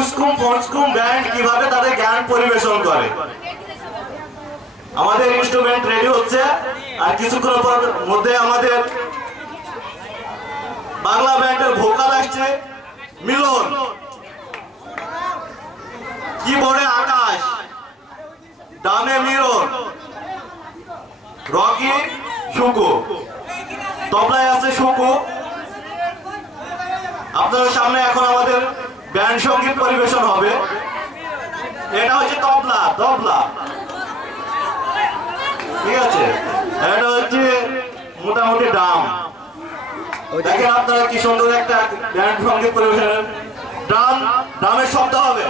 উস্কুম ফস্কুম band কিভাবে তাদের গান পরিবেশন করে। আমাদের ইনস্ট্রুমেন্ট রেডি হচ্ছে, আর কিছুক্ষণ মধ্যে আমাদের বাংলা ব্যান্ডের ভোকাল আসছে মিলন, কিবোর্ডে আকাশ, ডানে মিলন, রকি, শুকু, তবলায় আছে শুকু। আপনাদের সামনে এখন আমাদের ব্যান্ড সঙ্গীত পরিবেশন হবে। এটা হচ্ছে তবলা, তবলা, ঠিক আছে। এটা হচ্ছে মোটামুটি ড্রাম। দেখেন আপনারা কি সুন্দর একটা ব্যান্ড সঙ্গীত পরিবেশনের ড্রাম, ড্রামের শব্দ হবে।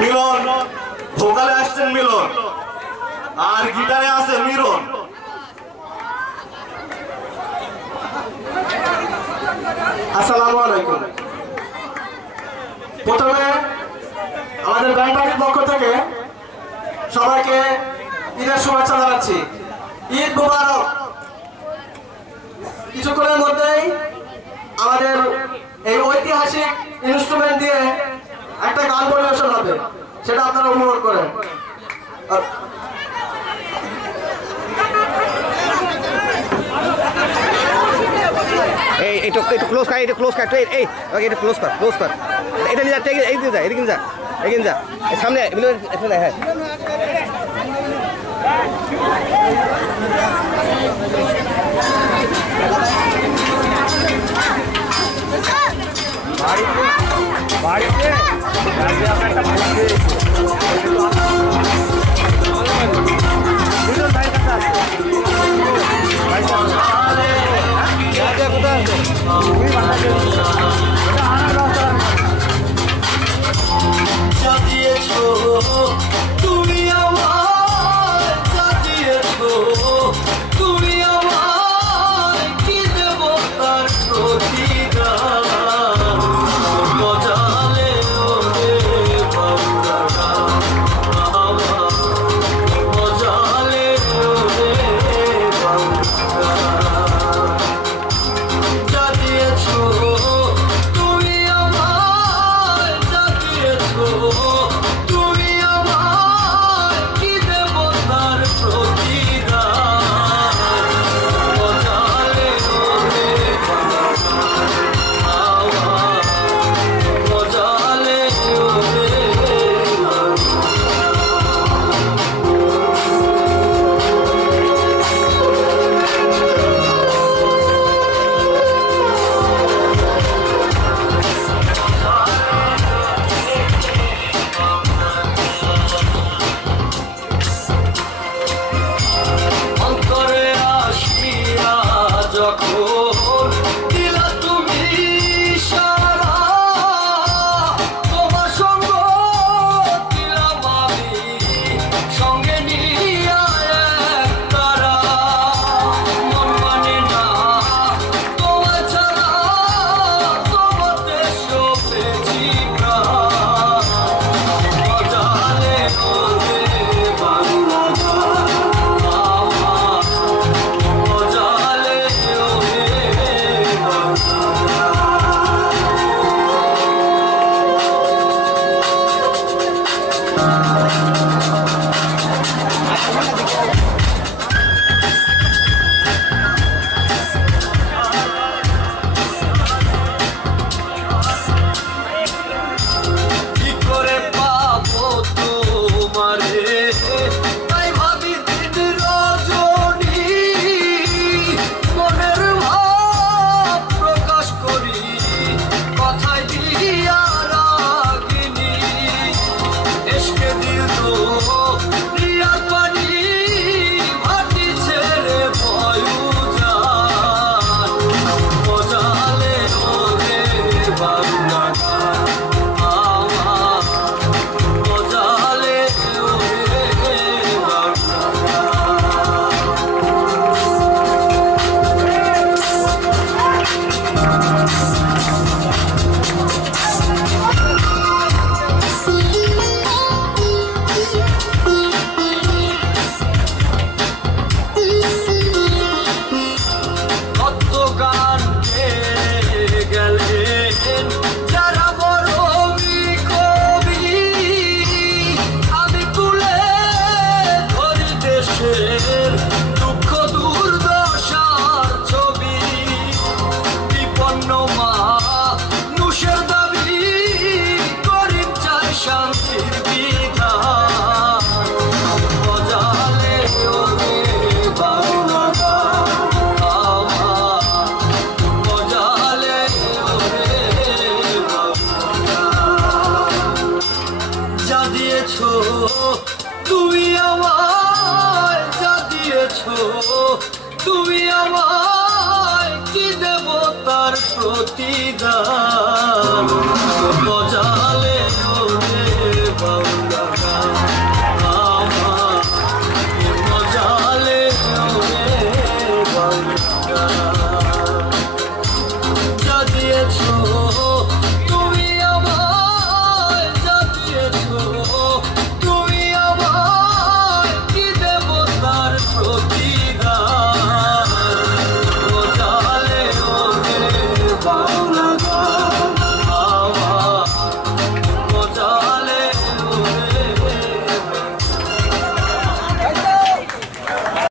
মিলন ভোকালে আসছেন মিলন, আর গিটারে আছে মিলন। আসসালামু আলাইকুম। প্রথমে আমাদের ব্যান্ড পার্টির পক্ষ থেকে সবাইকে ঈদের শুভেচ্ছা জানাচ্ছি। ঈদ মুবারক। কিছুক্ষণের মধ্যেই আমাদের এই ঐতিহাসিক ইনস্ট্রুমেন্ট দিয়ে একটা গান পরিবেশন হবে, সেটা আপনারা উপভোগ করেন। এই একটু ক্লোজ কর, একটু ক্লোজ কর, এই ওকে একটু ক্লোজ কর, ক্লোজ কর। এটা নিয়ে যা, এই দিকে যা, এদিকে যা, এগিয়ে যা, সামনে এখানে। হ্যাঁ, বাড়িতে একটা ফোন দিয়েছে, সাজিয়েছো তুমি মানুষের দুঃখ দুর্দশার ছবি বিপন্ন মানুষের দাবি করিম চাই শান্তির বিধান বজালে ওরে বাংলা আমার বজালে ওরে বাংলা যা দিয়েছো তুমি আমায় যা দিয়েছো তুমি আমায় কি দেব তার প্রতিদান